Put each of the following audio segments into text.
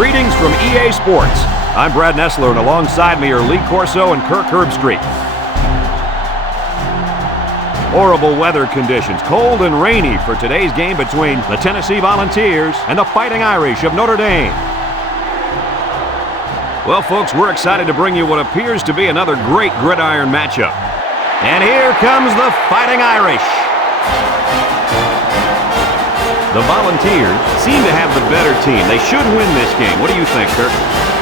Greetings from EA Sports. I'm Brad Nessler, and alongside me are Lee Corso and Kirk Herbstreit. Horrible weather conditions, cold and rainy for today's game between the Tennessee Volunteers and the Fighting Irish of Notre Dame. Well, folks, we're excited to bring you what appears to be another great gridiron matchup. And here comes the Fighting Irish. The Volunteers seem to have the better team. They should win this game. What do you think, Kirk?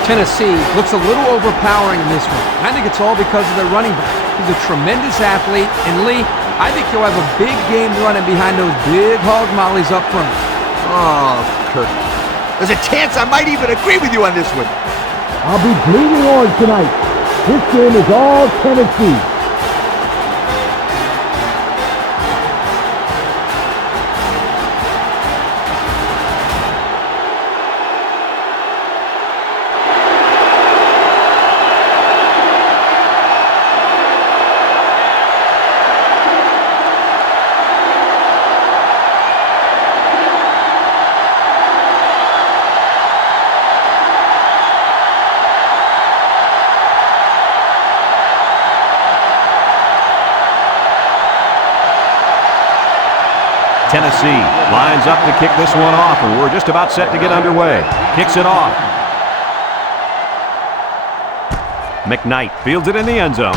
Tennessee looks a little overpowering in this one. I think it's all because of their running back. He's a tremendous athlete, and Lee, I think he'll have a big game running behind those big hog mollies up front. Oh, Kirk. There's a chance I might even agree with you on this one. I'll be bleeding orange tonight. This game is all Tennessee. Tennessee lines up to kick this one off, and we're just about set to get underway. Kicks it off. McKnight fields it in the end zone.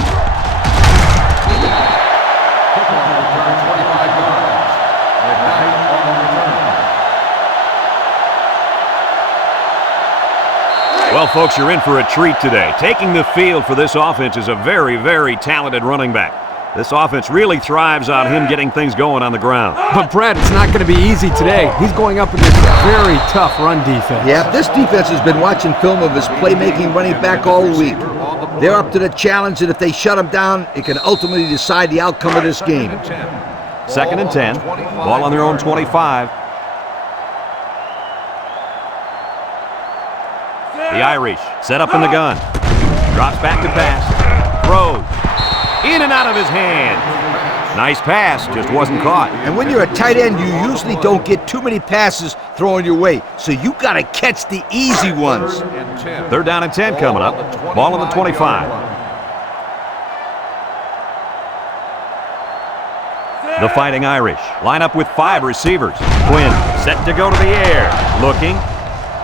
Well, folks, you're in for a treat today. Taking the field for this offense is a very, very talented running back. This offense really thrives on him getting things going on the ground. But, Brad, it's not going to be easy today. He's going up against a very tough run defense. Yeah, this defense has been watching film of his playmaking running back all week. They're up to the challenge, and if they shut him down, it can ultimately decide the outcome of this game. 2nd and 10. Ball on their own 25. The Irish set up in the gun. Drops back to pass. Throws. In and out of his hand. Nice pass, just wasn't caught. And when you're a tight end, you usually don't get too many passes thrown your way, so you got to catch the easy ones. 3rd down and 10 coming up. Ball on the 25. The Fighting Irish line up with 5 receivers. Quinn set to go to the air. Looking.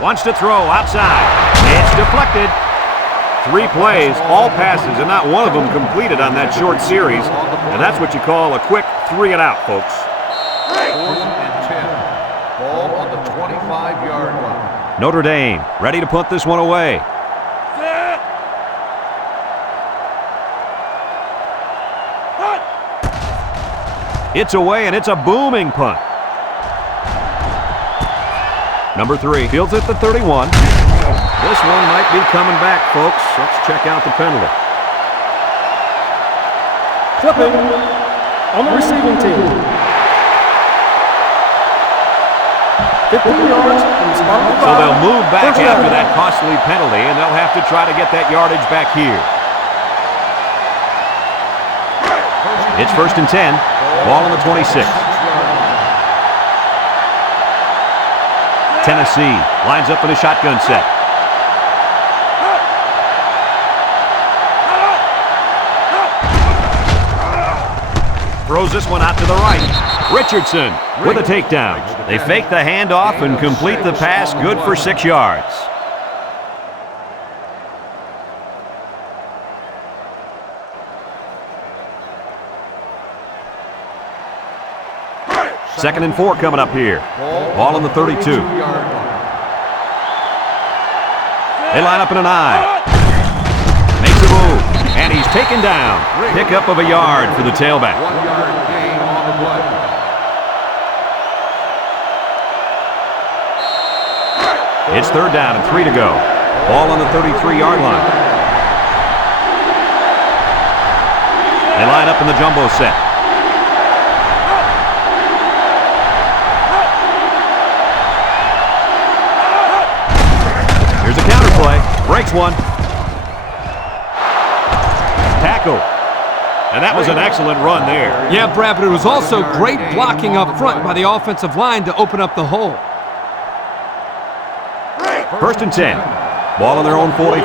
Wants to throw outside. It's deflected. 3 plays, all passes, and not one of them completed on that short series. And that's what you call a quick 3-and-out, folks. 4th and 10. Ball on the 25-yard line. Notre Dame ready to punt this one away. It's away, and it's a booming punt. Number 3 fields at the 31. This one might be coming back, folks. Let's check out the penalty. Clipping on the receiving team. 15 yards from the spot of the So they'll move back after that costly penalty, and they'll have to try to get that yardage back here. It's 1st and 10. Ball on the 26. Tennessee lines up in a shotgun set. Throws this one out to the right. Richardson with a takedown. They fake the handoff and complete the pass. Good for 6 yards. Second and 4 coming up here. Ball on the 32. They line up in an I. Makes a move. And he's taken down. Pickup of a yard for the tailback. 1-yard gain on the play. It's 3rd down and 3 to go. Ball on the 33-yard line. They line up in the jumbo set. Here's a counter play. Breaks one. Tackle. And that was an excellent run there. Yeah, Brad, but it was also great blocking up front by the offensive line to open up the hole. First and 10. Ball on their own 44.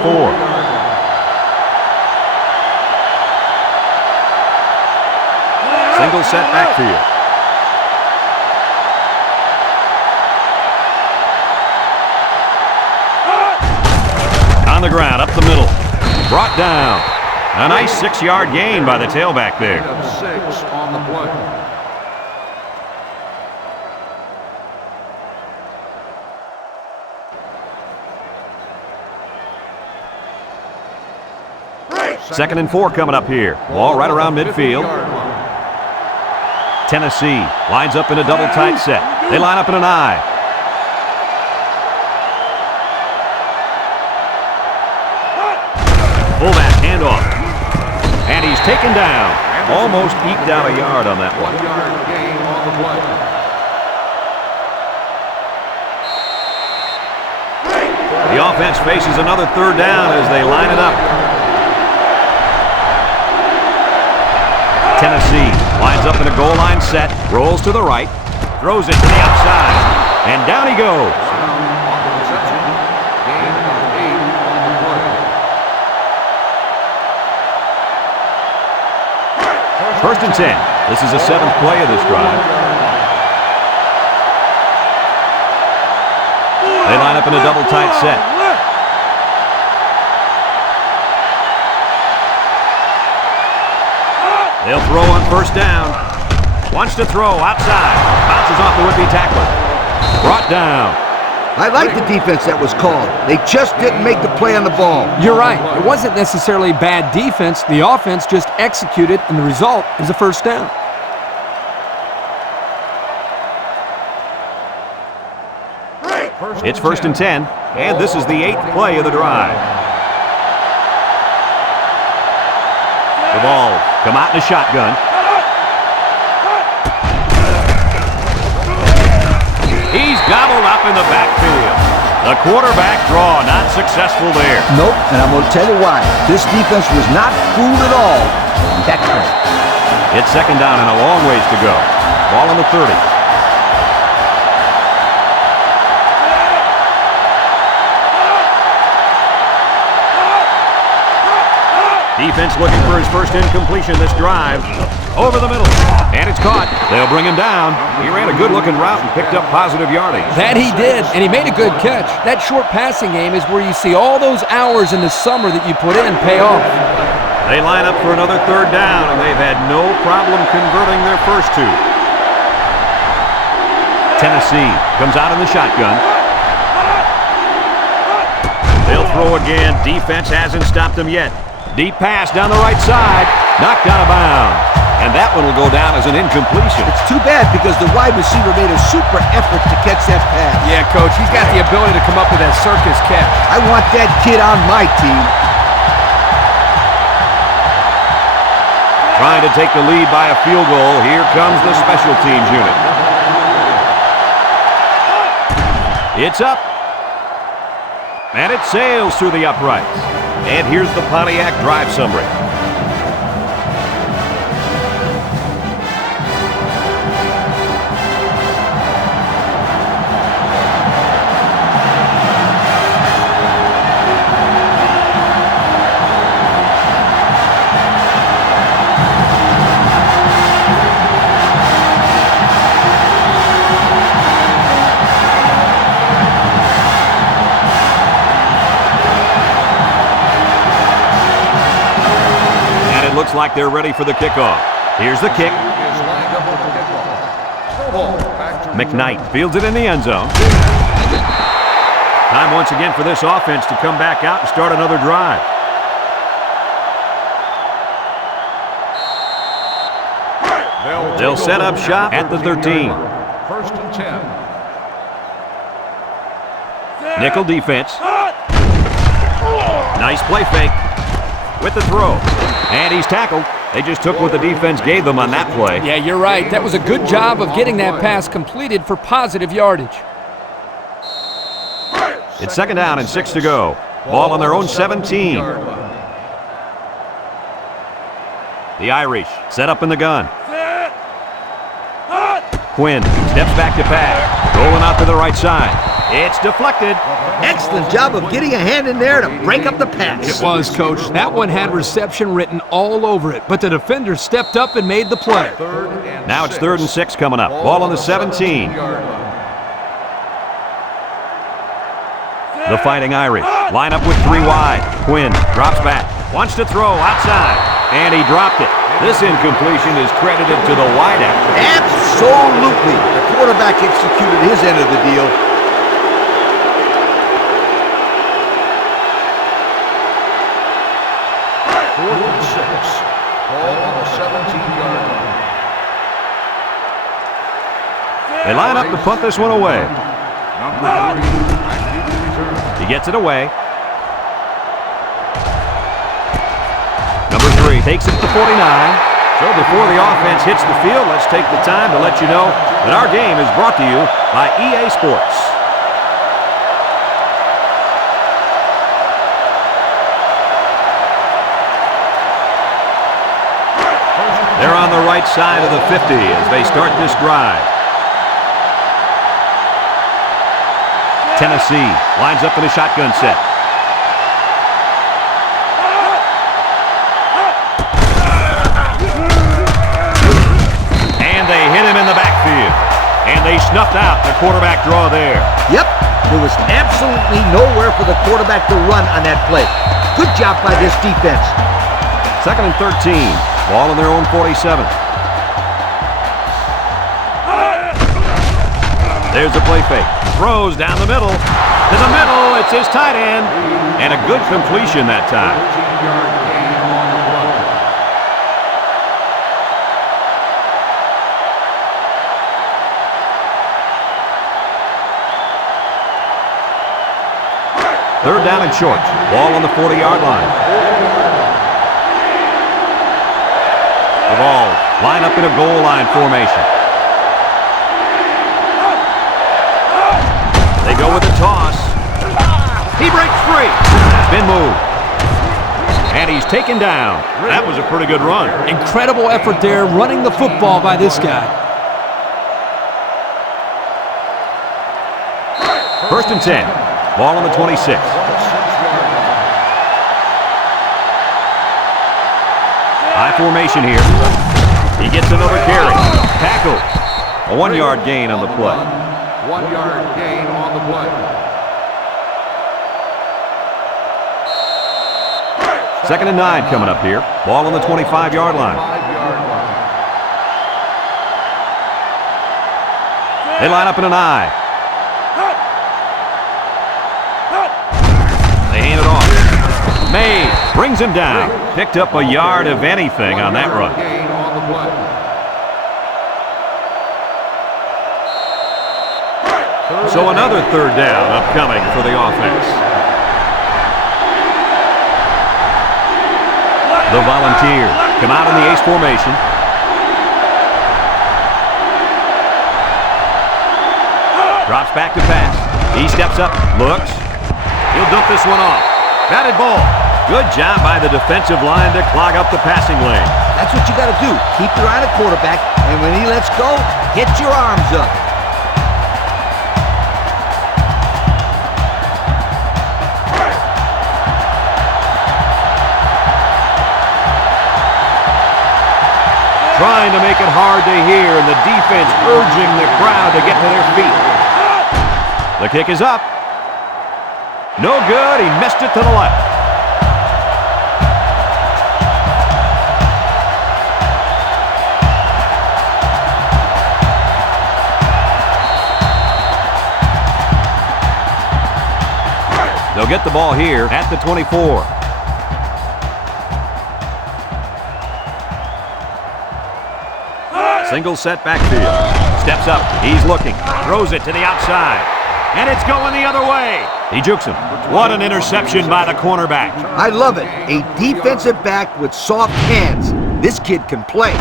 Single set backfield. On the ground, up the middle. Brought down. A nice 6-yard gain by the tailback there. 6 on the play. Second and 4 coming up here. Ball right around midfield. Tennessee lines up in a double tight set. They line up in an I. Fullback handoff. And he's taken down. Almost eked out a yard on that one. 1-yard gain on the play. The offense faces another third down as they line it up. Tennessee lines up in a goal line set, rolls to the right, throws it to the outside, and down he goes. On the reception, gain of 8 on the play. First and 10. This is the 7th play of this drive. They line up in a double tight set. They'll throw on first down. Wants to throw outside. Bounces off the would-be tackler. Brought down. I like the defense that was called. They just didn't make the play on the ball. You're right. It wasn't necessarily bad defense. The offense just executed, and the result is a first down. It's first and 10, and this is the 8th play of the drive. The ball come out in a shotgun. He's gobbled up in the backfield. The quarterback draw not successful there. Nope, and I'm going to tell you why. This defense was not fooled at all on that play. It's second down and a long ways to go. Ball on the 30. Defense looking for his first incompletion this drive. Over the middle. And it's caught. They'll bring him down. He ran a good-looking route and picked up positive yardage. That he did, and he made a good catch. That short passing game is where you see all those hours in the summer that you put in pay off. They line up for another third down, and they've had no problem converting their first two. Tennessee comes out in the shotgun. They'll throw again. Defense hasn't stopped them yet. Deep pass down the right side. Knocked out of bounds. And that one will go down as an incompletion. It's too bad because the wide receiver made a super effort to catch that pass. Yeah, Coach, he's got the ability to come up with that circus catch. I want that kid on my team. Trying to take the lead by a field goal. Here comes the special teams unit. It's up. And it sails through the uprights. And here's the Pontiac drive summary. Looks like they're ready for the kickoff. Here's the kick. McKnight fields it in the end zone. Time once again for this offense to come back out and start another drive. They'll set up shop at the 13. First and 10. Nickel defense. Nice play fake with the throw. And he's tackled. They just took what the defense gave them on that play. Yeah, you're right. That was a good job of getting that pass completed for positive yardage. It's second down and 6 to go. Ball on their own 17. The Irish set up in the gun. Quinn steps back to pass. Rolling out to the right side. It's deflected. Excellent job of getting a hand in there to break up the pass. It was, Coach. That one had reception written all over it, but the defender stepped up and made the play. Now it's 3rd and 6 coming up. Ball on the 17. The Fighting Irish line up with 3 wide. Quinn drops back. Wants to throw outside. And he dropped it. This incompletion is credited to the wideout. Absolutely. The quarterback executed his end of the deal. Ball on the 17-yard line. They line up to punt this one away. He gets it away. Number 3 takes it to the 49. So before the offense hits the field, let's take the time to let you know that our game is brought to you by EA Sports. They're on the right side of the 50 as they start this drive. Tennessee lines up in a shotgun set. And they hit him in the backfield. And they snuffed out the quarterback draw there. Yep, there was absolutely nowhere for the quarterback to run on that play. Good job by this defense. 2nd and 13. Ball on their own 47. There's a play fake. Throws down the middle. To the middle, it's his tight end. And a good completion that time. 14-yard gain on the play. Third down and short. Ball on the 40-yard line. The ball line up in a goal line formation. They go with the toss. He breaks free. Been moved. And he's taken down. That was a pretty good run. Incredible effort there running the football by this guy. 1st and 10. Ball on the 26. High formation here. He gets another carry. Tackle. A 1-yard gain on the play. 1-yard gain on the play. 2nd and 9 coming up here. Ball on the 25-yard line. 5-yard line. They line up in an I. They hand it off. May brings him down. Picked up a yard of anything on that run. Gain on the play. So another 3rd down upcoming for the offense. The Volunteers come out in the ace formation. Drops back to pass. He steps up, looks. He'll dump this one off. Batted ball. Good job by the defensive line to clog up the passing lane. That's what you got to do. Keep your eye on the quarterback, and when he lets go, get your arms up. Trying to make it hard to hear, and the defense urging the crowd to get to their feet. The kick is up. No good. He missed it to the left. They'll get the ball here at the 24. Single set backfield. Steps up. He's looking. Throws it to the outside. And it's going the other way. He jukes him. What an interception by the cornerback. I love it. A defensive back with soft hands. This kid can play.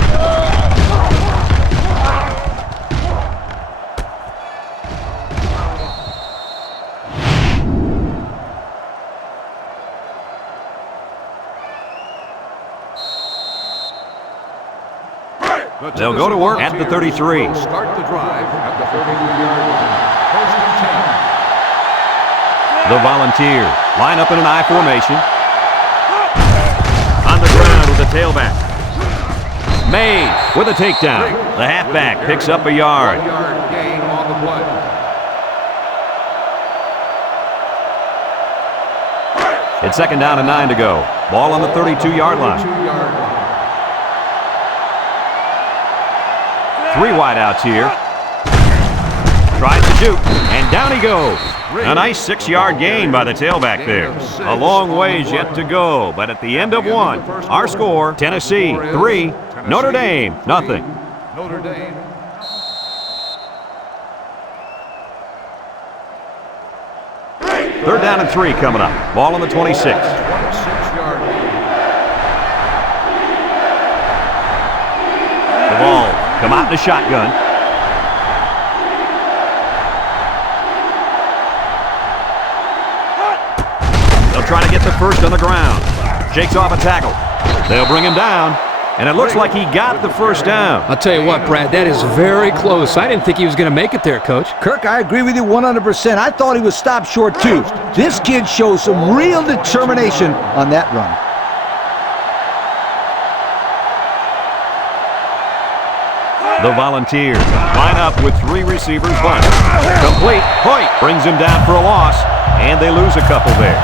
They'll go to work at the 33. Will start the drive at the 33-yard line. First and 10. The Volunteers line up in an I formation. On the ground with the tailback. Mays with a takedown. The halfback picks up a yard. 1-yard gain on the play. It's second down and 9 to go. Ball on the 32-yard line. 32-yard line. 3 wideouts here. Tries to shoot, and down he goes. A nice 6-yard gain by the tailback there. A long ways yet to go, but at the end of one, our score, Tennessee 3, Notre Dame nothing. Notre Dame. Third down and 3 coming up. Ball on the 26. 26-yard line. The ball come out in the shotgun. They'll try to get the first on the ground. Shakes off a tackle. They'll bring him down, and it looks like he got the first down. I'll tell you what, Brad, that is very close. I didn't think he was going to make it there, Coach. Kirk, I agree with you 100%. I thought he was stopped short, too. This kid shows some real determination on that run. The Volunteers line up with 3 receivers bunt. Complete. Hoyt brings him down for a loss, and they lose a couple there.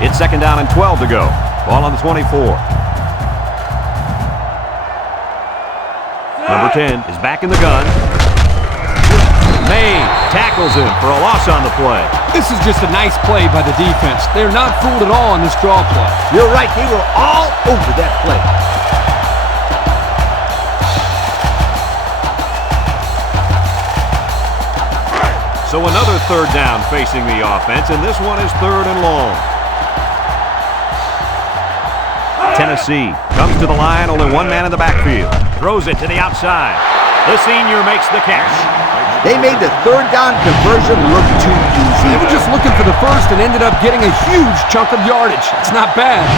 It's second down and 12 to go. Ball on the 24. Number 10 is back in the gun. May tackles him for a loss on the play. This is just a nice play by the defense. They're not fooled at all on this draw play. You're right. They were all over that play. So another third down facing the offense, and this one is third and long. Tennessee comes to the line, only one man in the backfield. Throws it to the outside. The senior makes the catch. They made the third down conversion look too easy. They were just looking for the first and ended up getting a huge chunk of yardage. It's not bad.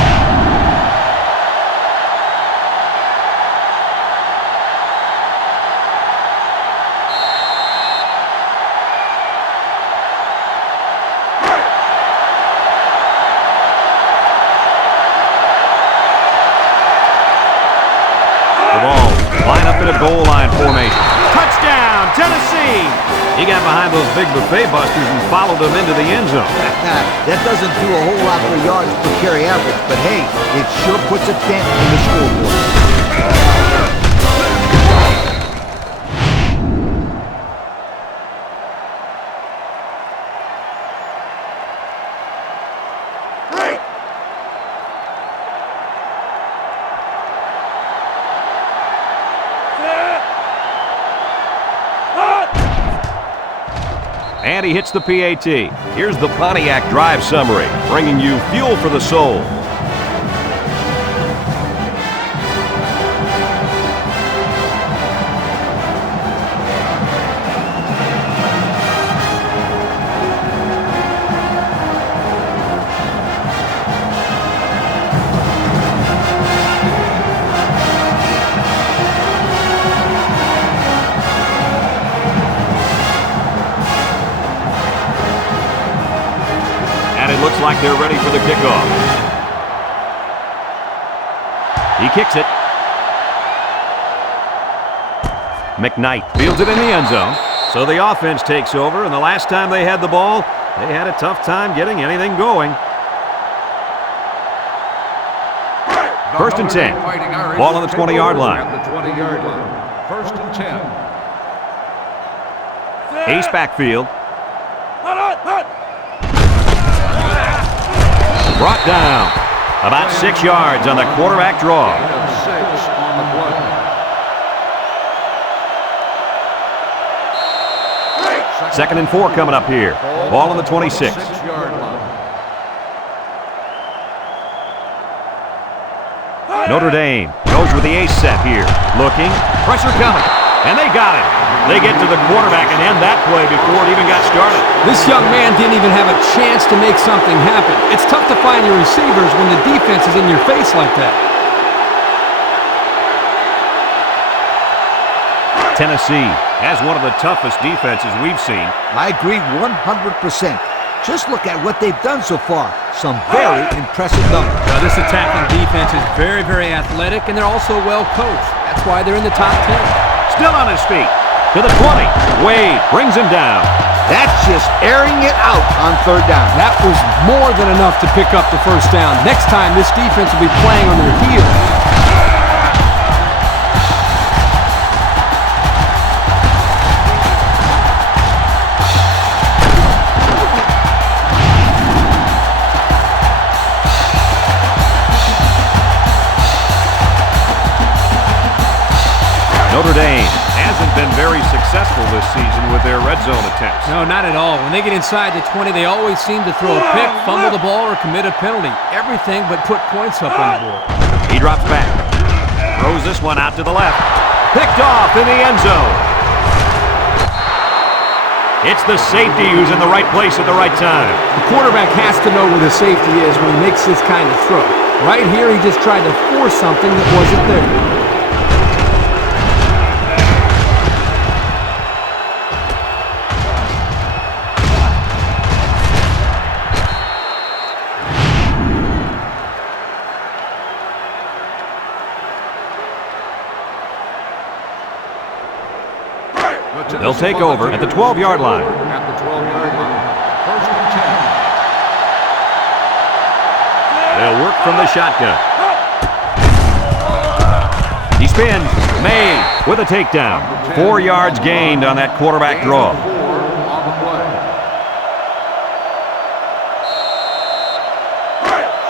The ball line up in a goal line formation. Touchdown, Tennessee! He got behind those big buffet busters and followed them into the end zone. That doesn't do a whole lot for yards per carry average, but hey, it sure puts a dent in the scoreboard. And he hits the PAT. Here's the Pontiac Drive Summary, bringing you fuel for the soul. Looks like they're ready for the kickoff. He kicks it. McKnight fields it in the end zone. So the offense takes over, and the last time they had the ball, they had a tough time getting anything going. First and 10. Ball on the 20-yard line. At the 20-yard line. First and 10. Ace backfield. Brought down. About 6 yards on the quarterback draw. 6 on the play. Second and 4 coming up here. Ball on the 26. 6-yard line. Notre Dame goes with the ace set here. Looking. Pressure coming. And they got it. They get to the quarterback and end that play before it even got started. This young man didn't even have a chance to make something happen. It's tough to find your receivers when the defense is in your face like that. Tennessee has one of the toughest defenses we've seen. I agree 100%. Just look at what they've done so far. Some very impressive numbers. Now, this attacking defense is very, very athletic, and they're also well coached. That's why they're in the top 10. Still on his feet. To the 20. Wade brings him down. That's just airing it out on third down. That was more than enough to pick up the first down. Next time, this defense will be playing on their heels. Notre Dame hasn't been very successful this season with their red zone attempts. No, not at all. When they get inside the 20, they always seem to throw a pick, fumble the ball, or commit a penalty. Everything but put points up on the board. He drops back. Throws this one out to the left. Picked off in the end zone. It's the safety who's in the right place at the right time. The quarterback has to know where the safety is when he makes this kind of throw. Right here, he just tried to force something that wasn't there. They'll take over at the 12-yard line. At the 12-yard line. First and 10. They'll work from the shotgun. He spins. May with a takedown. 4 yards gained on that quarterback draw. 4 on the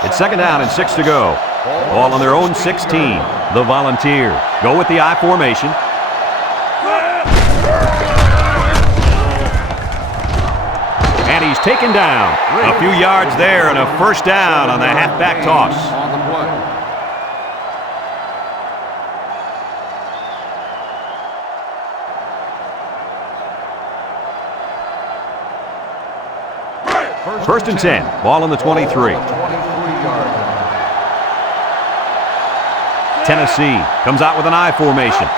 play. It's second down and 6 to go. Ball on their own 16. The Volunteers go with the I formation. And he's taken down. A few yards there and a first down on the halfback toss. On the play. First and 10. Ball on the 23. 23-yard line. Tennessee comes out with an I formation.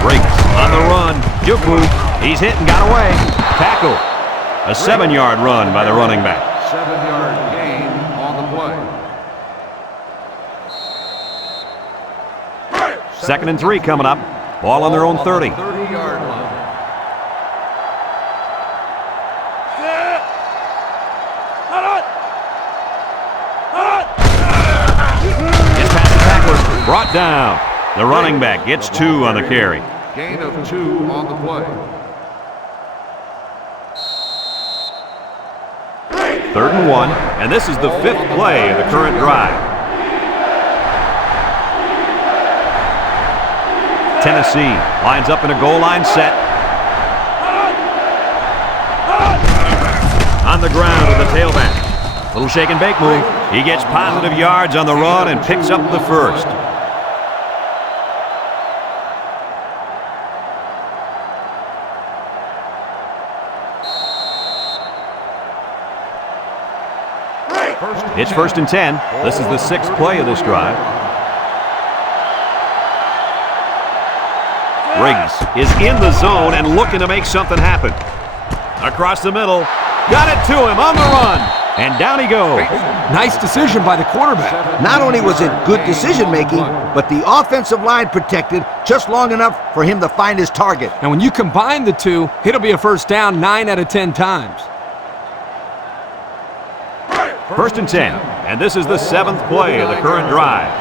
Breaks on the run. Juku. He's hit and got away. Tackle. A 7-yard run by the running back. 7-yard gain on the play. Second and 3 coming up. Ball on their own 30. 30-yard line. Gets past the tackler. Brought down. The running back gets 2 on the carry. Gain of 2 on the play. Third and 1, and this is the 5th play of the current drive. Tennessee lines up in a goal line set. On the ground with the tailback. Little shake and bake move. He gets positive yards on the run and picks up the first. It's first and 10. This is the 6th play of this drive. Riggs is in the zone and looking to make something happen. Across the middle. Got it to him on the run. And down he goes. Nice decision by the quarterback. Not only was it good decision-making, but the offensive line protected just long enough for him to find his target. And when you combine the two, it'll be a first down 9 out of 10 times. First and 10, and this is the 7th play of the current drive.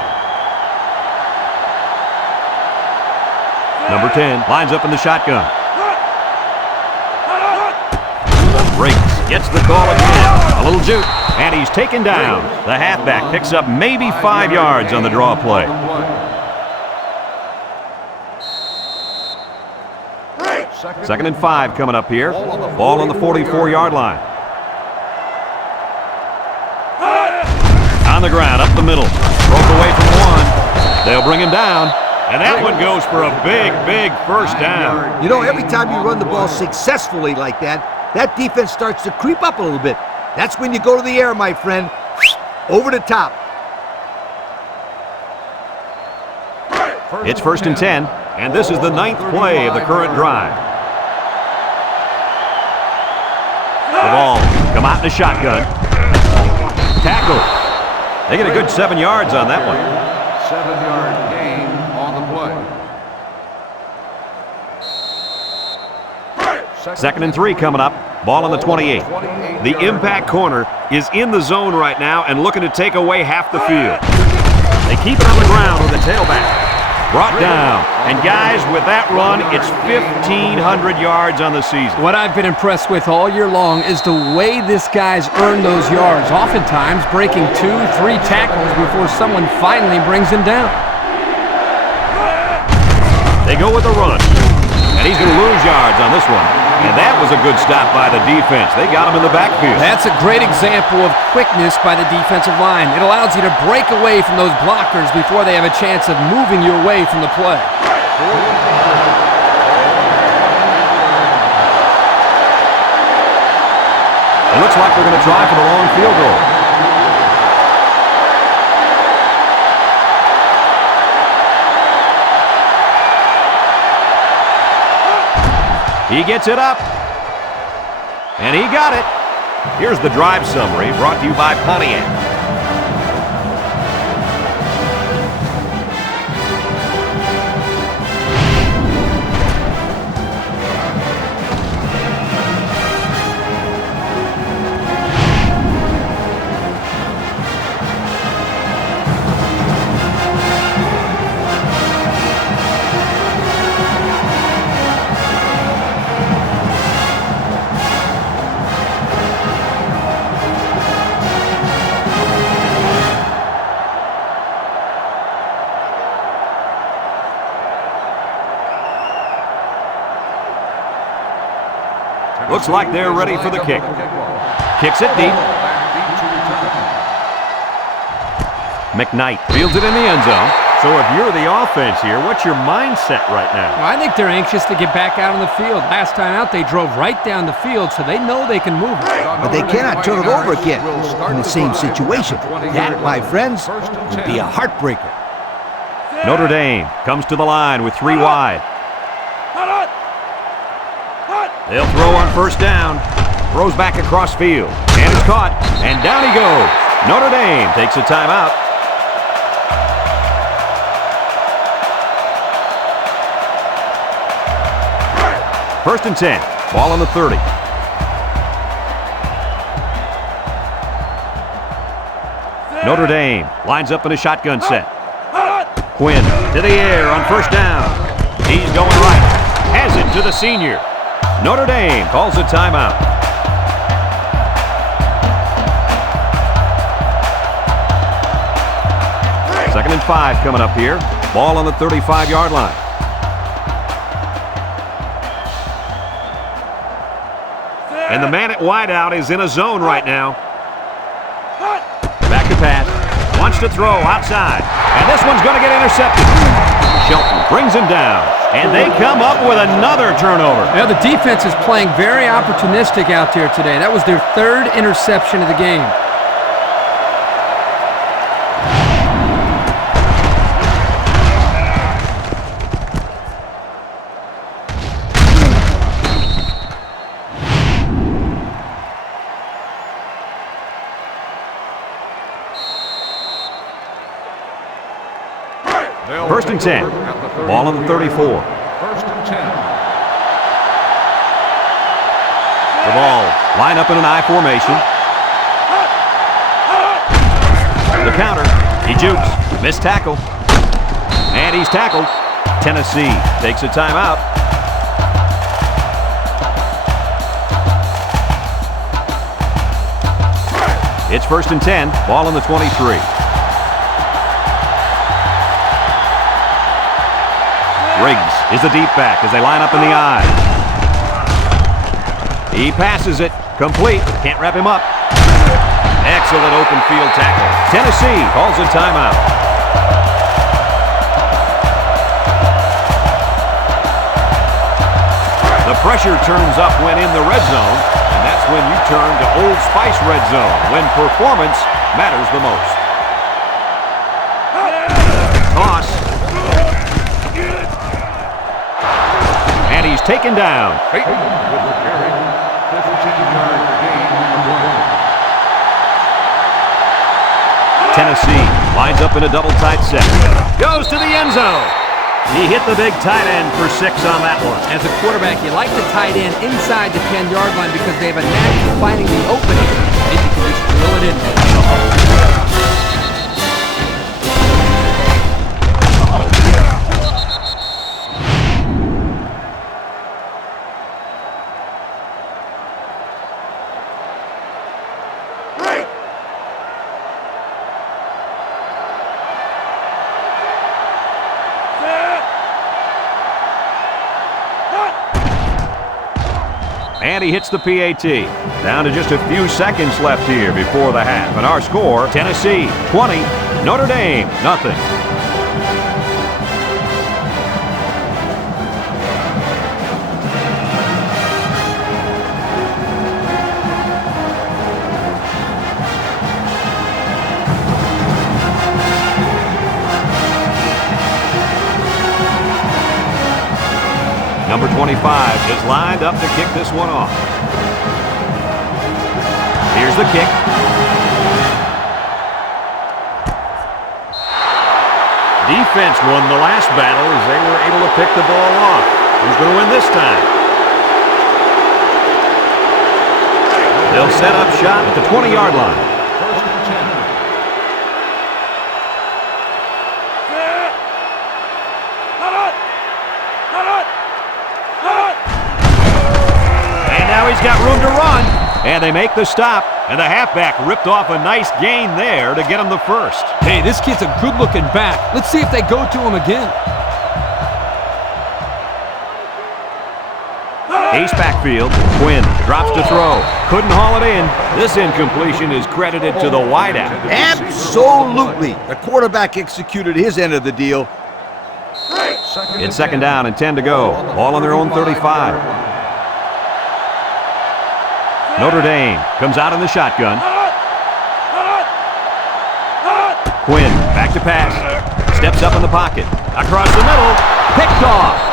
Number 10 lines up in the shotgun. Riggs gets the call again. A little juke, and he's taken down. The halfback picks up maybe 5 yards on the draw play. Second and 5 coming up here. Ball on the 44-yard line. On the ground, up the middle. Broke away from one. They'll bring him down, and that one goes for a big, big first down. You know, every time you run the ball successfully like that, that defense starts to creep up a little bit. That's when you go to the air, my friend. Over the top. It's 1st and 10, and this is the 9th play of the current drive. The ball come out in a shotgun. Tackle. They get a good 7 yards on that one. 7-yard gain on the play. 2nd and 3 coming up. Ball on the 28. The impact corner is in the zone right now and looking to take away half the field. They keep it on the ground with the tailback. Brought down. And guys, with that run, it's 1,500 yards on the season. What I've been impressed with all year long is the way this guy's earned those yards, oftentimes breaking 2-3 tackles before someone finally brings him down. They go with the run, and he's going to lose yards on this one. And that was a good stop by the defense. They got him in the backfield. That's a great example of quickness by the defensive line. It allows you to break away from those blockers before they have a chance of moving you away from the play. It looks like they're going to try for the long field goal. He gets it up, and he got it. Here's the drive summary brought to you by Pontiac. Looks like they're ready for the kick. Kicks it deep. McKnight fields it in the end zone. So if you're the offense here, what's your mindset right now? Well, I think they're anxious to get back out on the field. Last time out, they drove right down the field, so they know they can move it. But they cannot turn it over again in the same situation. That, my friends, would be a heartbreaker. Notre Dame comes to the line with 3 wide. They'll throw on first down. Throws back across field. And it's caught. And down he goes. Notre Dame takes a timeout. First and 10. Ball on the 30. Notre Dame lines up in a shotgun set. Quinn to the air on first down. He's going right. Has it to the senior. Notre Dame calls a timeout. Second and 5 coming up here. Ball on the 35-yard line. And the man at wideout is in a zone right now. Back to pass. Wants to throw outside. And this one's going to get intercepted. Shelton brings him down. And they come up with another turnover. Now, the defense is playing very opportunistic out there today. That was their 3rd interception of the game. First and 10. Ball on the 34. First and 10. The ball line up in an I formation. The counter. He jukes. Missed tackle. And he's tackled. Tennessee takes a timeout. It's first and 10. Ball on the 23. Riggs is the deep back as they line up in the I. He passes it. Complete. Can't wrap him up. Excellent open field tackle. Tennessee calls a timeout. Pressure turns up when in the red zone, and that's when you turn to Old Spice Red Zone, when performance matters the most. Toss. And he's taken down. Peyton with the carry. 15-yard gain of 1. Tennessee lines up in a double tight set. Goes to the end zone. He hit the big tight end for 6 on that one. As a quarterback, you like the tight end inside the 10-yard line because they have a knack for finding the opening. And you can just drill it in there. And he hits the PAT. Down to just a few seconds left here before the half. And our score, Tennessee 20, Notre Dame nothing. Number 25 is lined up to kick this one off. Here's the kick. Defense won the last battle as they were able to pick the ball off. Who's going to win this time? They'll set up shop at the 20-yard line. First and 10. He's got room to run, and they make the stop, and the halfback ripped off a nice gain there to get him the first. Hey, this kid's a good-looking back. Let's see if they go to him again. Ace backfield. Quinn drops to throw. Couldn't haul it in. This incompletion is credited to the wideout. Absolutely. The quarterback executed his end of the deal. It's second down and 10 to go. Ball on their own 35. Notre Dame comes out in the shotgun. Quinn back to pass. Steps up in the pocket. Across the middle. Picked off.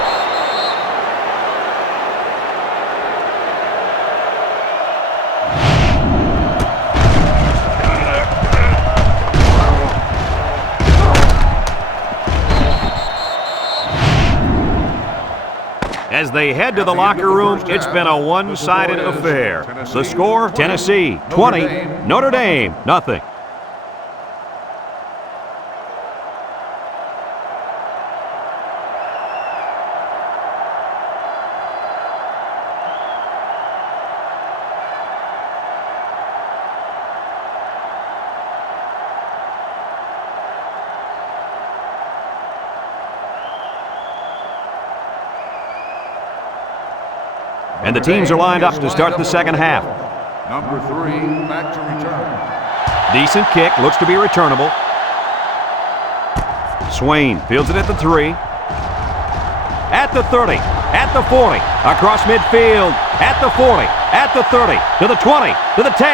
As they head to the locker room, it's been a one-sided affair. The score, Tennessee 20, Notre Dame nothing. And the teams are lined up to start the second half. Number 3 back to return. Decent kick, looks to be returnable. Swain fields it at the 3. At the 30, at the 40, across midfield, at the 40, at the 30, to the 20, to the 10.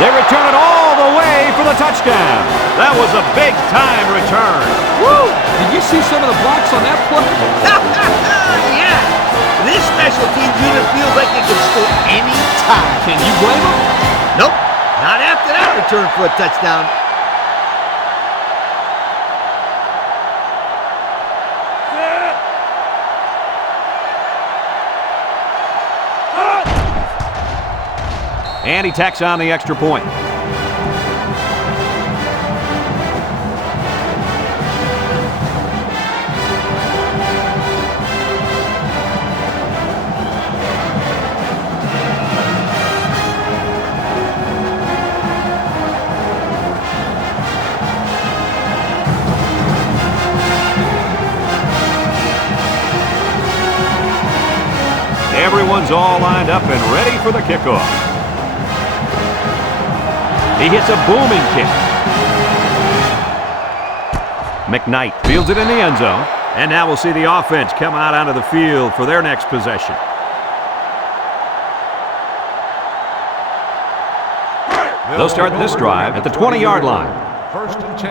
They return it all the way for the touchdown. That was a big-time return. Woo! Did you see some of the blocks on that play? Yeah. This special teams unit feels like it can score any time. Can you blame them? Nope. Not after that return for a touchdown. And he tacks on the extra point. Everyone's all lined up and ready for the kickoff. He hits a booming kick. McKnight fields it in the end zone. And now we'll see the offense come out onto the field for their next possession. They'll start this drive at the 20-yard line. First and 10.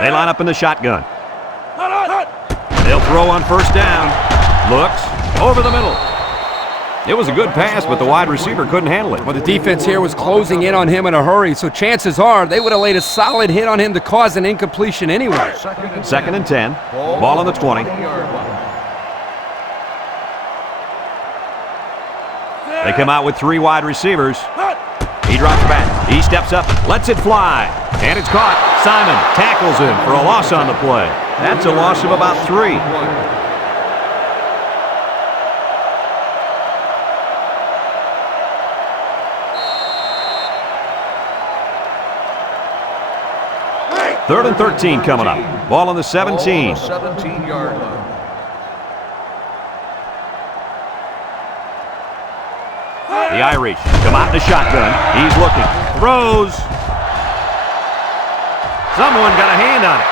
They line up in the shotgun. They'll throw on first down. Looks over the middle. It was a good pass, but the wide receiver couldn't handle it. Well, the defense here was closing in on him in a hurry, so chances are they would have laid a solid hit on him to cause an incompletion anyway. Second and 10. Ball on the 20. They come out with 3 wide receivers. He drops back. He steps up, lets it fly, and it's caught. Simon tackles him for a loss on the play. That's a loss of about 3. Third and 13 coming up. Ball on the 17. 17-yard line. The Irish come out in the shotgun. He's looking. Throws. Someone got a hand on it.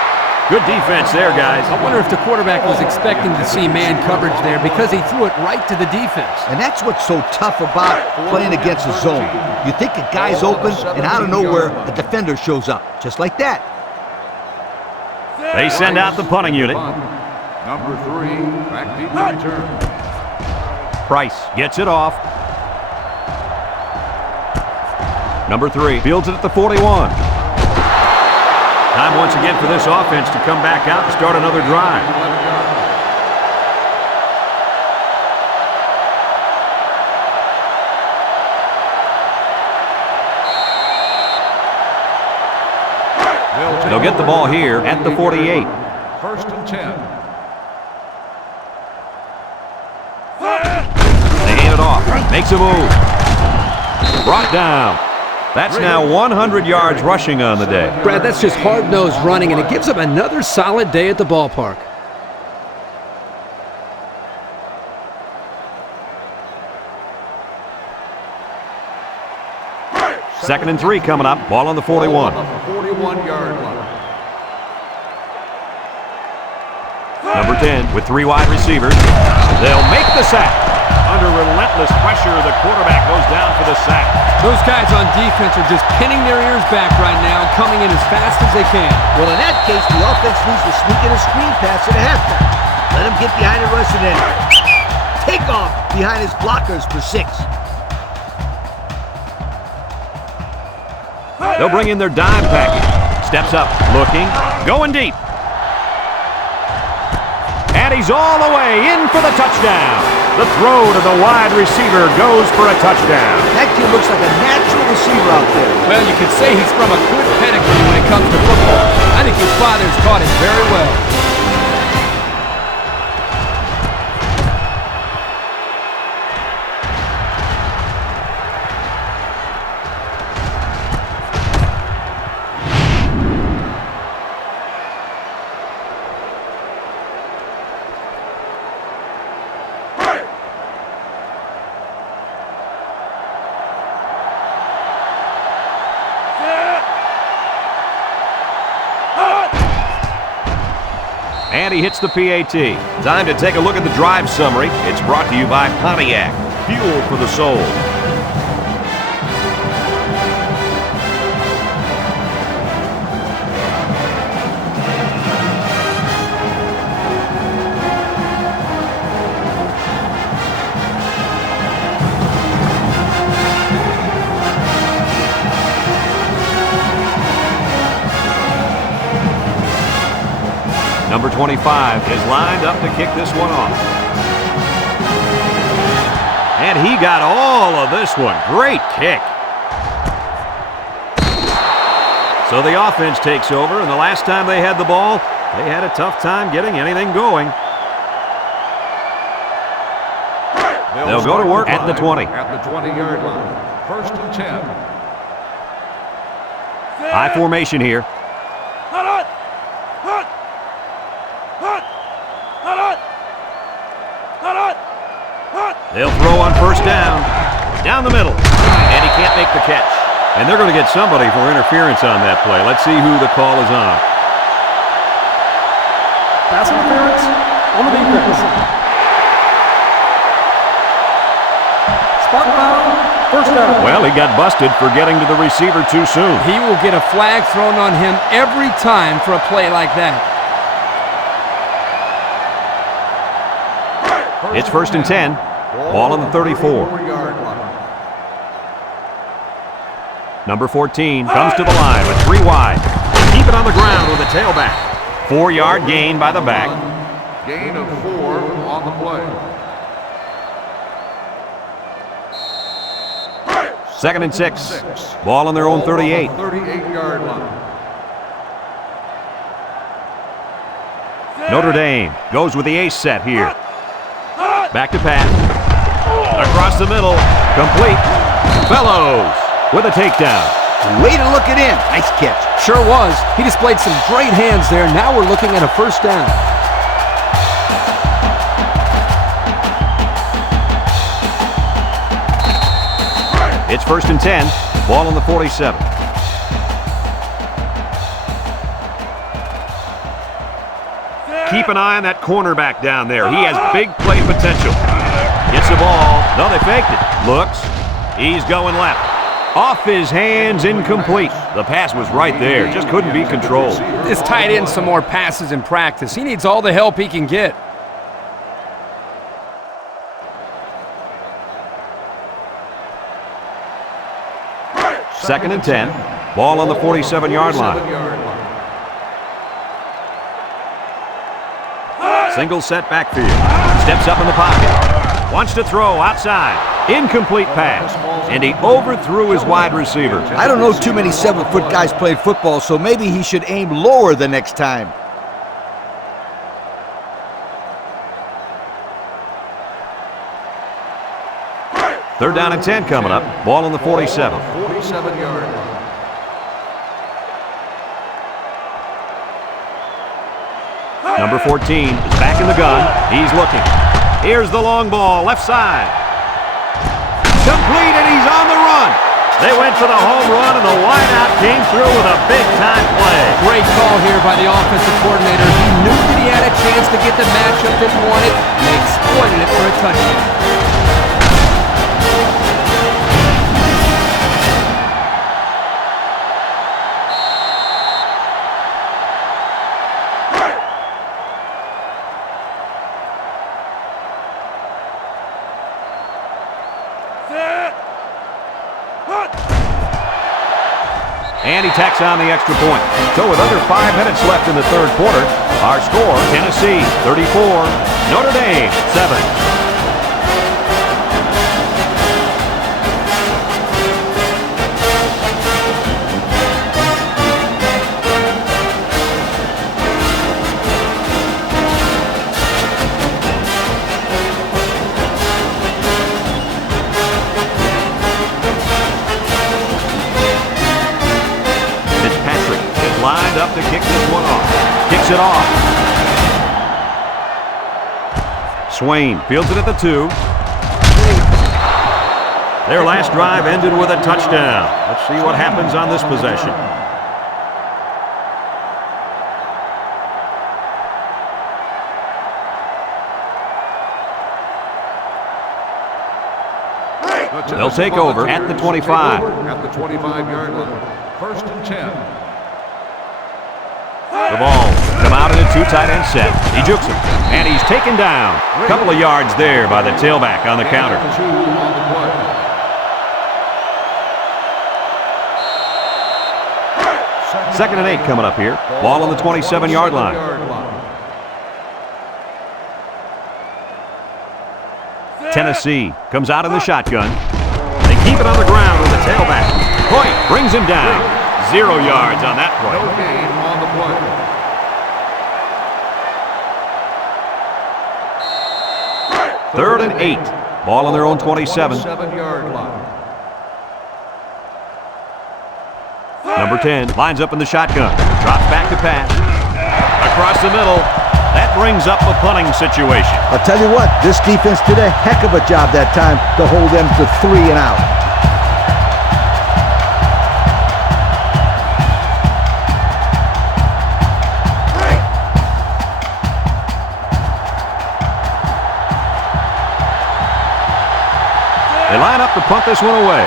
Good defense there, guys. I wonder if the quarterback was expecting to see man coverage there because he threw it right to the defense. And that's what's so tough about playing against a zone. You think a guy's open, and out of nowhere, a defender shows up. Just like that. They send out the punting unit. Number 3, back deep to return. Price gets it off. Number 3 fields it at the 41. Time once again for this offense to come back out and start another drive. They'll get the ball here at the 48. First and 10. They hand it off. Makes a move. Brought down. That's now 100 yards rushing on the day. Brad, that's just hard-nosed running, and it gives them another solid day at the ballpark. Second and 3 coming up. Ball on the 41. 41-yard line. Number 10 with 3 wide receivers. They'll make the sack. Under relentless pressure, the quarterback goes down for the sack. Those guys on defense are just pinning their ears back right now, coming in as fast as they can. Well, in that case, the offense needs to sneak in a screen pass at halftime. Let him get behind the rush and then take off behind his blockers for 6. They'll bring in their dime package. Steps up, looking, going deep. And he's all the way in for the touchdown. The throw to the wide receiver goes for a touchdown. That kid looks like a natural receiver out there. Well, you could say he's from a good pedigree when it comes to football. I think his father's taught him very well. And he hits the PAT. Time to take a look at the drive summary. It's brought to you by Pontiac. Fuel for the soul. Number 25 is lined up to kick this one off. And he got all of this one. Great kick. So the offense takes over, and the last time they had the ball, they had a tough time getting anything going. They'll go to work at the 20. At the 20-yard line. First and 10. High formation here. They'll throw on first down. Down the middle. And he can't make the catch. And they're going to get somebody for interference on that play. Let's see who the call is on. Pass interference on the defense. Spot foul. First down. Well, he got busted for getting to the receiver too soon. He will get a flag thrown on him every time for a play like that. It's 1st and 10. Ball on the 34. Number 14 comes to the line with 3 wide. Keep it on the ground with a tailback. 4-yard gain by the back. Gain of 4 on the play. 2nd and 6. Ball on their own 38. 38-yard line. Notre Dame goes with the ace set here. Back to pass. Across the middle. Complete. Fellows with a takedown. Way to look it in. Nice catch. Sure was. He displayed some great hands there. Now we're looking at a first down. It's 1st and 10. Ball on the 47. Keep an eye on that cornerback down there. He has big play potential. Gets the ball. No, they faked it. Looks. He's going left. Off his hands, incomplete. The pass was right there. Just couldn't be controlled. This tight end some more passes in practice. He needs all the help he can get. Second and 10. Ball on the 47-yard line. Single set backfield. Steps up in the pocket. Wants to throw outside. Incomplete pass. And he overthrew his wide receiver. I don't know too many 7-foot guys playing football, so maybe he should aim lower the next time. Third down and 10 coming up. Ball on the 47. 47-yard line. Number 14 is back in the gun. He's looking. Here's the long ball, left side. Complete, and he's on the run. They went for the home run, and the wideout came through with a big-time play. Great call here by the offensive coordinator. He knew that he had a chance to get the matchup that he wanted, and they exploited it for a touchdown. And he tacks on the extra point. So with under 5 minutes left in the third quarter, our score, Tennessee 34, Notre Dame 7. Lined up to kick this one off. Kicks it off. Swain fields it at the 2. Their last drive ended with a touchdown. Let's see what happens on this possession. They'll take over at the 25. At the 25-yard line. 1st and 10. The ball come out in a 2 tight end set. He jukes him, and he's taken down. A couple of yards there by the tailback on the counter. 2 on the play. Second and 8 coming up here. Ball on the 27-yard line. Tennessee comes out in the shotgun. They keep it on the ground with the tailback. Hoyt brings him down. 0 yards on that play. No gain on the play. Third and 8. Ball on their own 27. 27-yard line. Number 10 lines up in the shotgun. Drops back to pass. Across the middle. That brings up a punting situation. I'll tell you what, this defense did a heck of a job that time to hold them to 3 and out. They line up to punt this one away.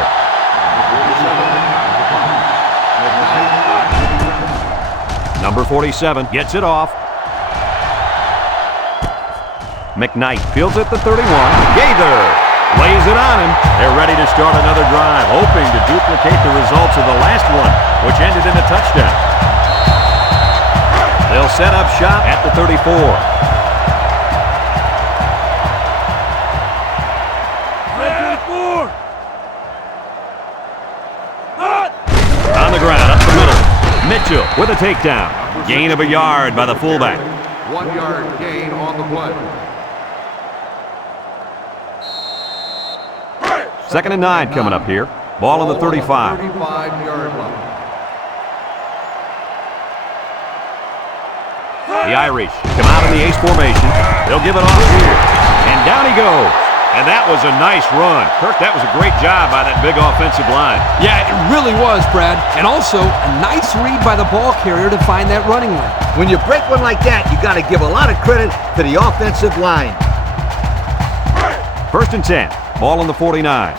Number 47 gets it off. McKnight fields it to 31. Gaither lays it on him. They're ready to start another drive, hoping to duplicate the results of the last one, which ended in a touchdown. They'll set up shop at the 34. On the ground, up the middle. Mitchell with a takedown. Gain of a yard by the fullback. 1 yard gain on the play. 2nd and 9 coming up here. Ball on the 35. 35-yard line. The Irish come out in the ace formation. They'll give it off here. And down he goes. And that was a nice run. Kirk, that was a great job by that big offensive line. Yeah, it really was, Brad. And also, a nice read by the ball carrier to find that running lane. When you break one like that, you got to give a lot of credit to the offensive line. 1st and 10. Ball on the 49.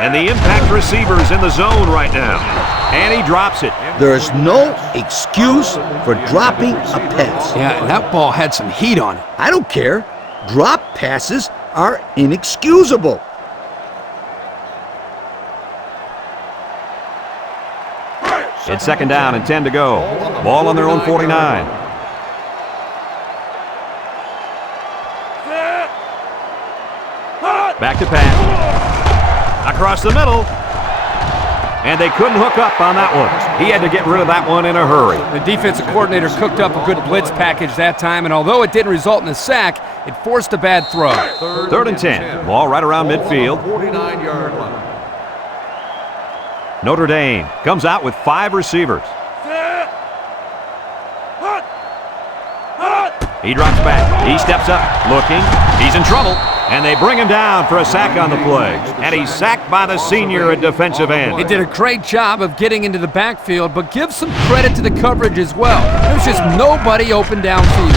And the impact receiver's in the zone right now. And he drops it. There is no excuse for dropping a pass. Yeah, and that ball had some heat on it. I don't care. Drop passes are inexcusable. It's 2nd down and 10 to go. Ball on their own 49. Back to pass. Across the middle. And they couldn't hook up on that one. He had to get rid of that one in a hurry. The defensive coordinator cooked up a good blitz package that time, and although it didn't result in a sack, it forced a bad throw. 3rd and 10. Ball right around midfield. 49-yard line. Notre Dame comes out with 5 receivers. He drops back. He steps up, looking. He's in trouble. And they bring him down for a sack on the play. And he's sacked by the senior at defensive end. He did a great job of getting into the backfield, but give some credit to the coverage as well. There's just nobody open downfield.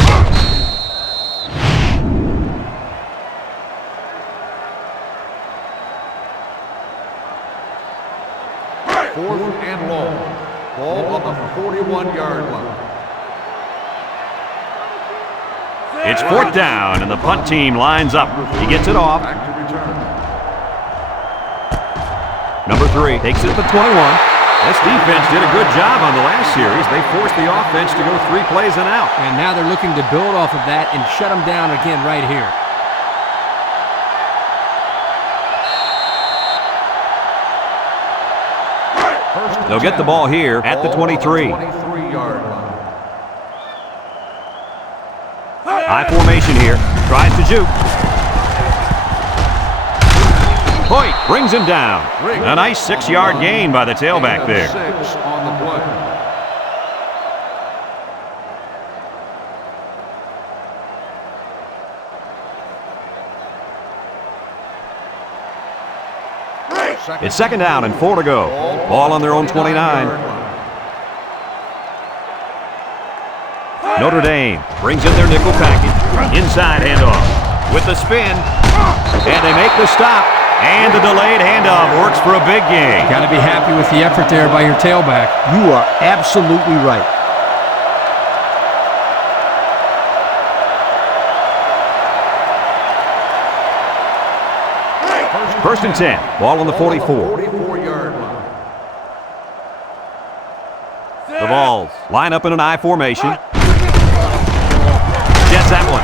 4th and long. Ball on the 41-yard line. It's 4th down, and the punt team lines up. He gets it off. Back to return. Number 3 takes it at the 21. This defense did a good job on the last series. They forced the offense to go 3 plays and out. And now they're looking to build off of that and shut them down again right here. They'll get the ball here at the 23. 23-yard line. High formation here. Tries to juke. Hoyt brings him down. A nice 6-yard gain by the tailback there. 6 on the play. It's 2nd down and 4 to go. Ball on their own 29. Notre Dame brings in their nickel package. Inside handoff with the spin. And they make the stop. And the delayed handoff works for a big gain. Got to be happy with the effort there by your tailback. You are absolutely right. First and 10. Ball on the 44. 44-yard line. The Vols line up in an I formation. Gets that one.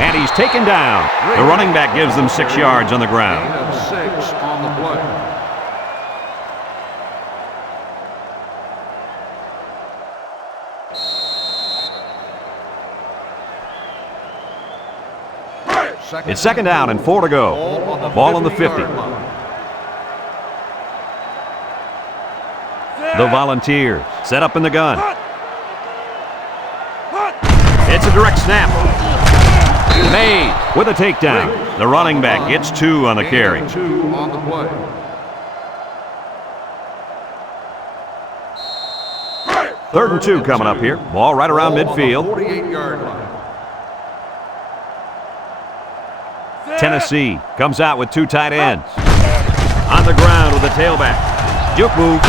And he's taken down. The running back gives them 6 yards on the ground. Gain of 6 on the play. It's 2nd down and 4 to go. Ball on the 50. The Volunteers set up in the gun. It's a direct snap. Made with a takedown. The running back gets 2 on the carry. 2 on the play. Third and 2 coming up here. Ball right around midfield. 48-yard line. Tennessee comes out with two tight ends. On the ground with the tailback. Juke move.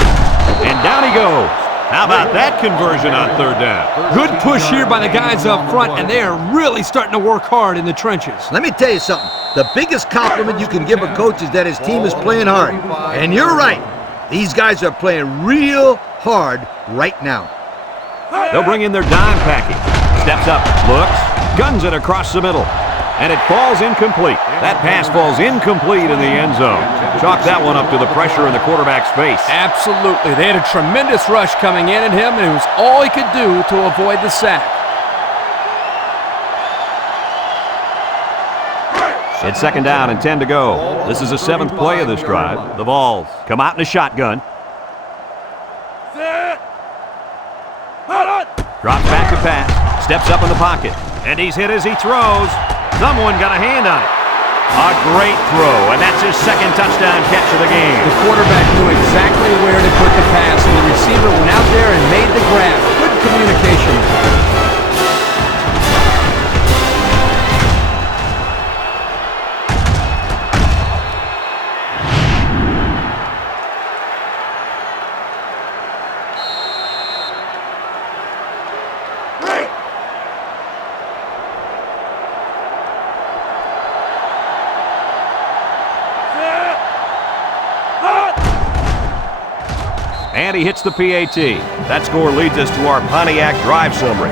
And down he goes. How about that conversion on third down? Good push here by the guys up front, and they are really starting to work hard in the trenches. Let me tell you something. The biggest compliment you can give a coach is that his team is playing hard. And you're right. These guys are playing real hard right now. They'll bring in their dime package. Steps up, looks, guns it across the middle. And it falls incomplete. That pass falls incomplete in the end zone. Chalk that one up to the pressure in the quarterback's face. Absolutely. They had a tremendous rush coming in at him, and it was all he could do to avoid the sack. It's second down and 10 to go. This is the 7th play of this drive. The Vols come out in a shotgun. Drops back to pass. Steps up in the pocket. And he's hit as he throws. Someone got a hand on it. A great throw, and that's his second touchdown catch of the game. The quarterback knew exactly where to put the pass, and the receiver went out there and made the grab. Good communication. And he hits the PAT. That score leads us to our Pontiac drive summary.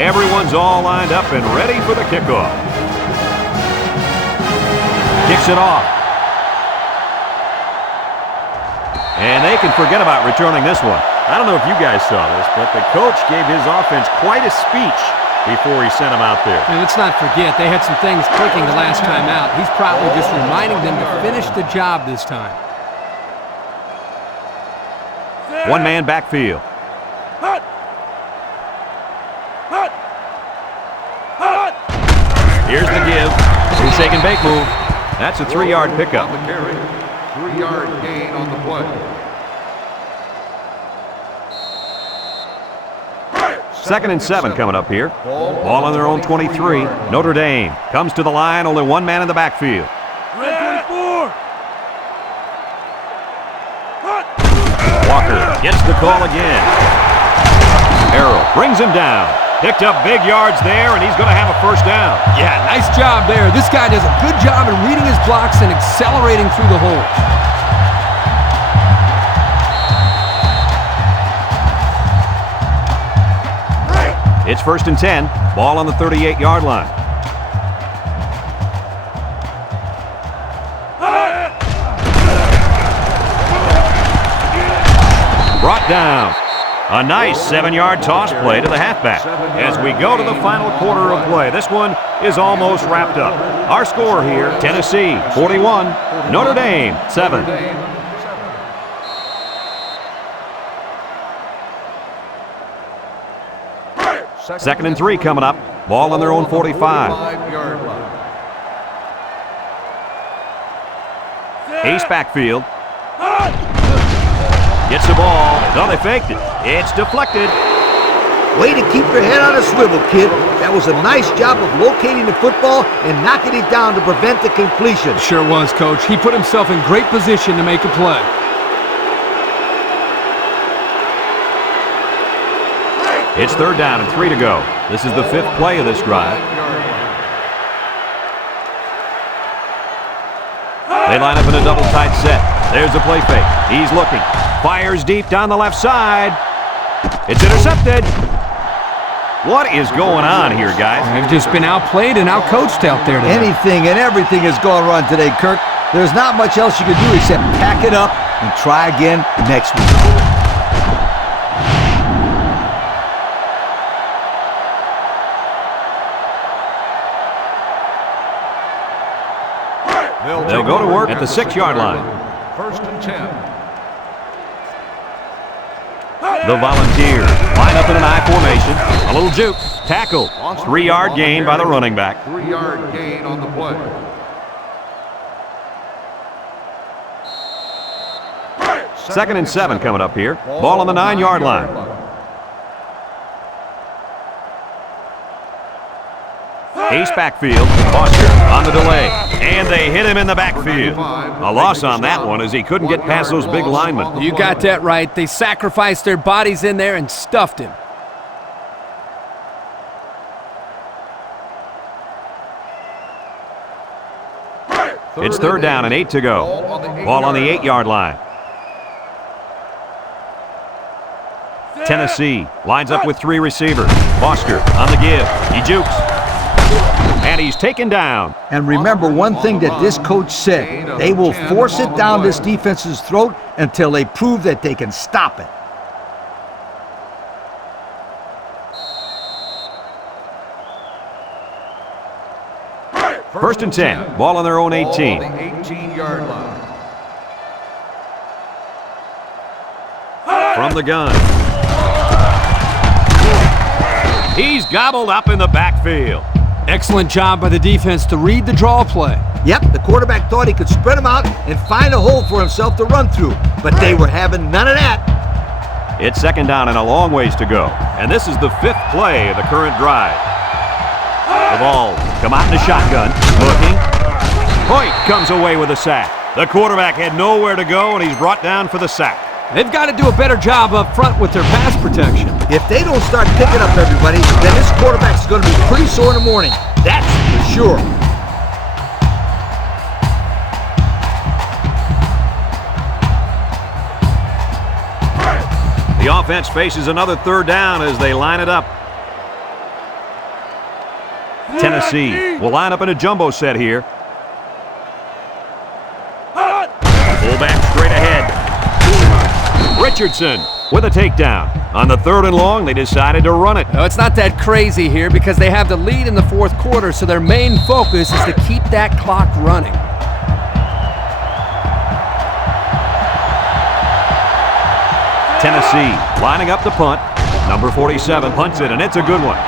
Everyone's all lined up and ready for the kickoff. Kicks it off. And they can forget about returning this one. I don't know if you guys saw this, but the coach gave his offense quite a speech before he sent them out there. And let's not forget, they had some things clicking the last time out. He's probably just reminding them to finish the job this time. One-man backfield. Here's the give. He's taking bake move. That's a 3-yard pickup. On the carry, 3-yard gain on the play. Second and 7 coming up here. Ball on their own 23. Notre Dame comes to the line, only one man in the backfield. Walker gets the call again. Harrell brings him down. Picked up big yards there, and he's going to have a first down. Yeah, nice job there. This guy does a good job in reading his blocks and accelerating through the holes. It's first and 10. Ball on the 38-yard line. Brought down. A nice 7-yard toss play to the halfback as we go to the final quarter of play. This one is almost wrapped up. Our score here, Tennessee 41, Notre Dame 7. Second and 3 coming up. Ball on their own 45. Ace backfield. Gets the ball. No, they faked it. It's deflected. Way to keep your head on a swivel, kid. That was a nice job of locating the football and knocking it down to prevent the completion. Sure was, Coach. He put himself in great position to make a play. It's third down and 3 to go. This is the 5th play of this drive. They line up in a double tight set. There's the play fake. He's looking. Fires deep down the left side. It's intercepted. What is going on here, guys? They've just been outplayed and outcoached out there today. Anything and everything has gone wrong today, Kirk. There's not much else you can do except pack it up and try again next week. They'll go to work at the 6-yard line. First and 10. The Volunteers line up in an I formation. A little juke. Tackle. 3-yard gain by the running back. 3-yard gain on the play. Second and 7 coming up here. Ball on the 9-yard line. Ace backfield. Foster on the delay. And they hit him in the backfield. A loss on that one as he couldn't get past those big linemen. You got that right. They sacrificed their bodies in there and stuffed him. It's 3rd down and 8 to go. Ball on the 8-yard line. Tennessee lines up with 3 receivers. Foster on the give. He jukes. And he's taken down. And remember one thing that this coach said. They will force it down this defense's throat until they prove that they can stop it. First and 10. Ball on their own 18. Ball on the 18-yard line. From the gun. He's gobbled up in the backfield. Excellent job by the defense to read the draw play. Yep, the quarterback thought he could spread them out and find a hole for himself to run through, but they were having none of that. It's 2nd down and a long ways to go. And this is the 5th play of the current drive. The Vols come out in the shotgun, looking. Hoyt comes away with a sack. The quarterback had nowhere to go, and he's brought down for the sack. They've got to do a better job up front with their pass protection. If they don't start picking up everybody, then this quarterback's going to be pretty sore in the morning. That's for sure. The offense faces another 3rd down as they line it up. Tennessee will line up in a jumbo set here. Fullback straight ahead. Richardson with a takedown. On the 3rd and long, they decided to run it. No, it's not that crazy here because they have the lead in the 4th quarter, so their main focus is to keep that clock running. Tennessee lining up the punt. Number 47 punts it, and it's a good one.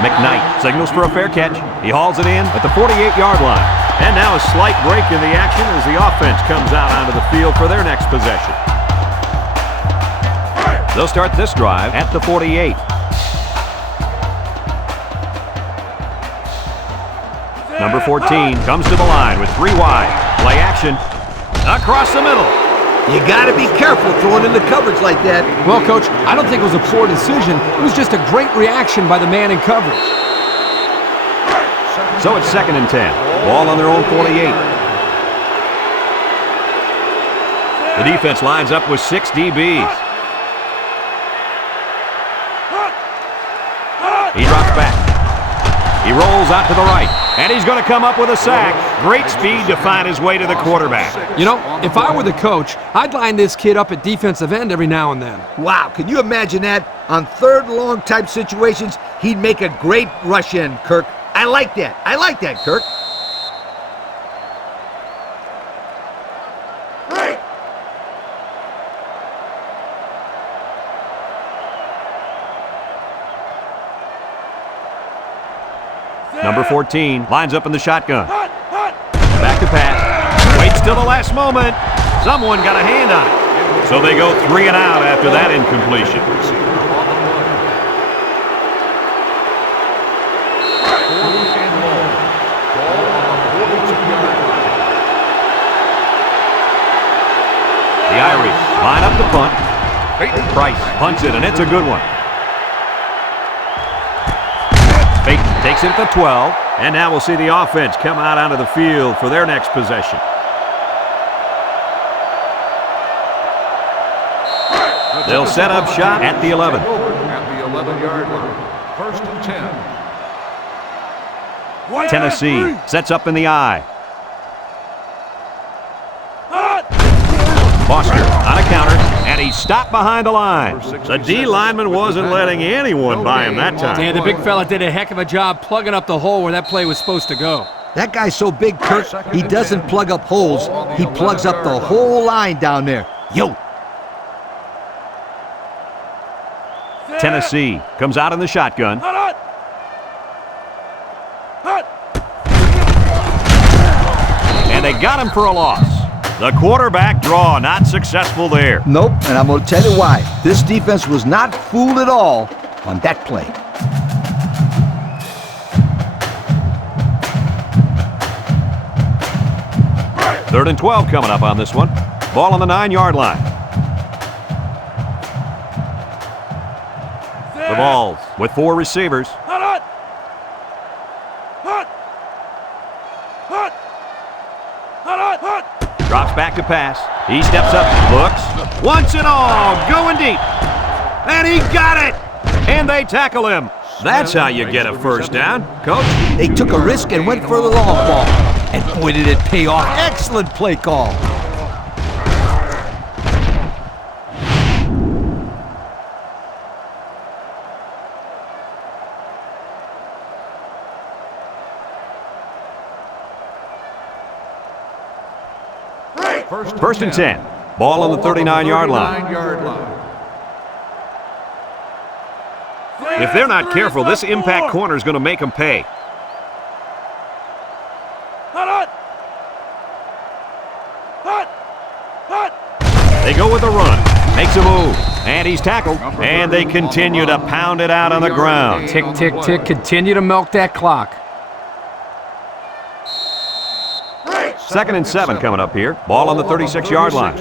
McKnight signals for a fair catch. He hauls it in at the 48-yard line. And now a slight break in the action as the offense comes out onto the field for their next possession. They'll start this drive at the 48. Number 14 comes to the line with 3 wide. Play action across the middle. You got to be careful throwing in the coverage like that. Well, Coach, I don't think it was a poor decision. It was just a great reaction by the man in coverage. So it's 2nd and 10. Ball on their own 48. The defense lines up with 6 DBs. He drops back. He rolls out to the right. And he's going to come up with a sack. Great speed to find his way to the quarterback. You know, if I were the coach, I'd line this kid up at defensive end every now and then. Wow, can you imagine that? On 3rd and long type situations, he'd make a great rush in, Kirk. I like that. I like that, Kirk. Number 14 lines up in the shotgun. Back to pass. Waits till the last moment. Someone got a hand on it. So they go 3 and out after that incompletion. The Irish line up the punt. Price punts it, and it's a good one. Peyton takes it at the 12, and now we'll see the offense come out onto the field for their next possession. They'll set up shop at the 11. At the 11-yard line. 1st and 10. Tennessee sets up in the I. Foster on a counter, and he's stopped behind the line. The D lineman wasn't letting anyone by him that time. Yeah, the big fella did a heck of a job plugging up the hole where that play was supposed to go. That guy's so big, Kirk, he doesn't plug up holes. He plugs up the whole line down there. Yo. Tennessee comes out in the shotgun. And they got him for a loss. The quarterback draw not successful there. Nope, and I'm going to tell you why. This defense was not fooled at all on that play. Third and 12 coming up on this one. Ball on the 9-yard line. The Vols with 4 receivers. Drops back to pass. He steps up, looks, wants it all, going deep. And he got it! And they tackle him. That's how you get a first down. Coach? They took a risk and went for the long ball. And boy, did it pay off. Excellent play call. First and 10. Ball on the 39-yard line. If they're not careful, this impact corner is going to make them pay. They go with a run. Makes a move. And he's tackled. And they continue to pound it out on the ground. Tick, tick, tick. Continue to milk that clock. Second and 7 coming up here. Ball on the 36-yard line.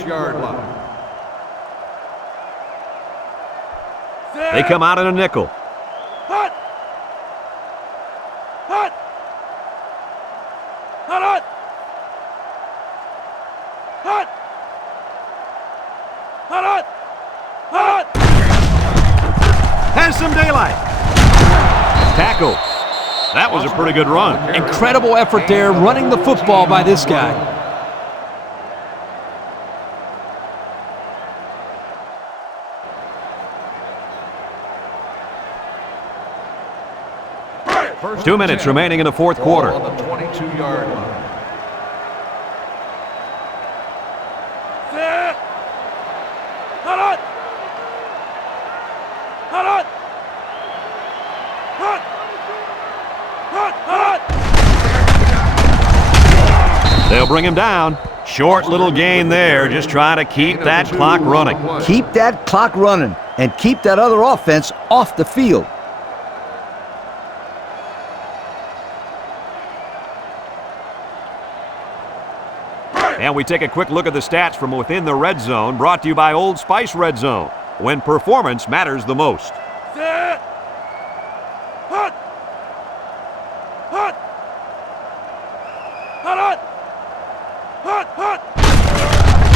They come out in a nickel. Has some daylight. Tackle. That was a pretty good run. Incredible effort there running the football by this guy. First 2 minutes remaining in the fourth quarter. Ball on the 22-yard line. They'll bring him down. Short little gain there, just trying to keep that clock running. Keep that clock running and keep that other offense off the field. And we take a quick look at the stats from within the red zone, brought to you by Old Spice Red Zone, when performance matters the most.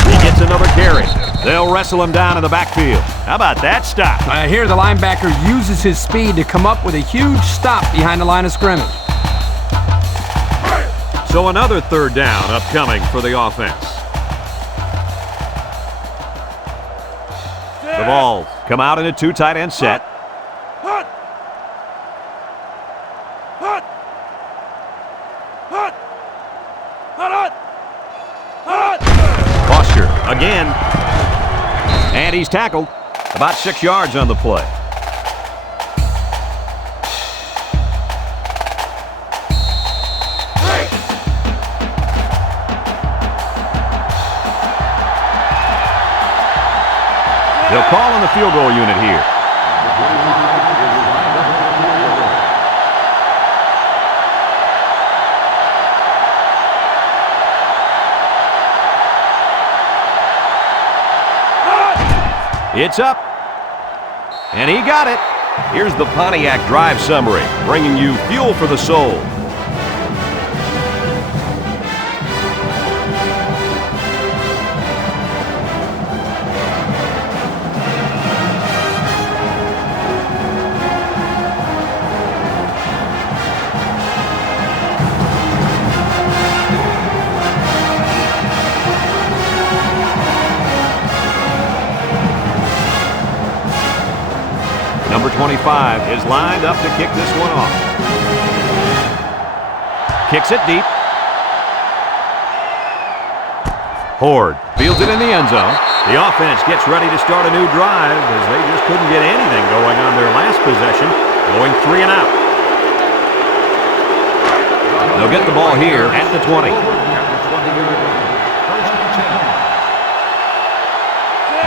He gets another carry. They'll wrestle him down in the backfield. How about that stop? Here the linebacker uses his speed to come up with a huge stop behind the line of scrimmage. So another third down upcoming for the offense. The Vols come out in a 2 tight end set. Foster again. And he's tackled. About 6 yards on the play. They'll call on the field goal unit here. It's up. And he got it. Here's the Pontiac Drive Summary, bringing you fuel for the soul. Number 25 is lined up to kick this one off. Kicks it deep. Horde fields it in the end zone. The offense gets ready to start a new drive as they just couldn't get anything going on their last possession, going 3 and out. They'll get the ball here at the 20.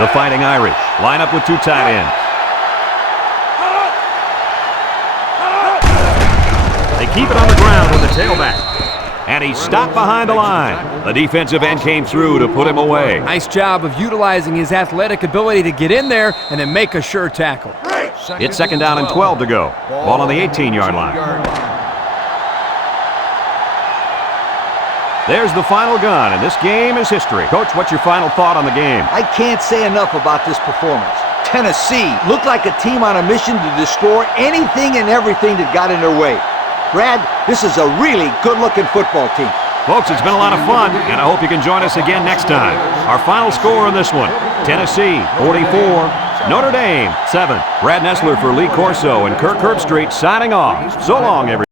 The Fighting Irish line up with 2 tight ends. They keep it on the ground with the tailback. And he's stopped behind the line. The defensive end came through to put him away. Nice job of utilizing his athletic ability to get in there and then make a sure tackle. It's 2nd down and 12 to go. Ball on the 18-yard line. There's the final gun, and this game is history. Coach, what's your final thought on the game? I can't say enough about this performance. Tennessee looked like a team on a mission to destroy anything and everything that got in their way. Brad, this is a really good-looking football team. Folks, it's been a lot of fun, and I hope you can join us again next time. Our final score on this one, Tennessee 44, Notre Dame 7. Brad Nessler for Lee Corso and Kirk Herbstreit signing off. So long, everyone.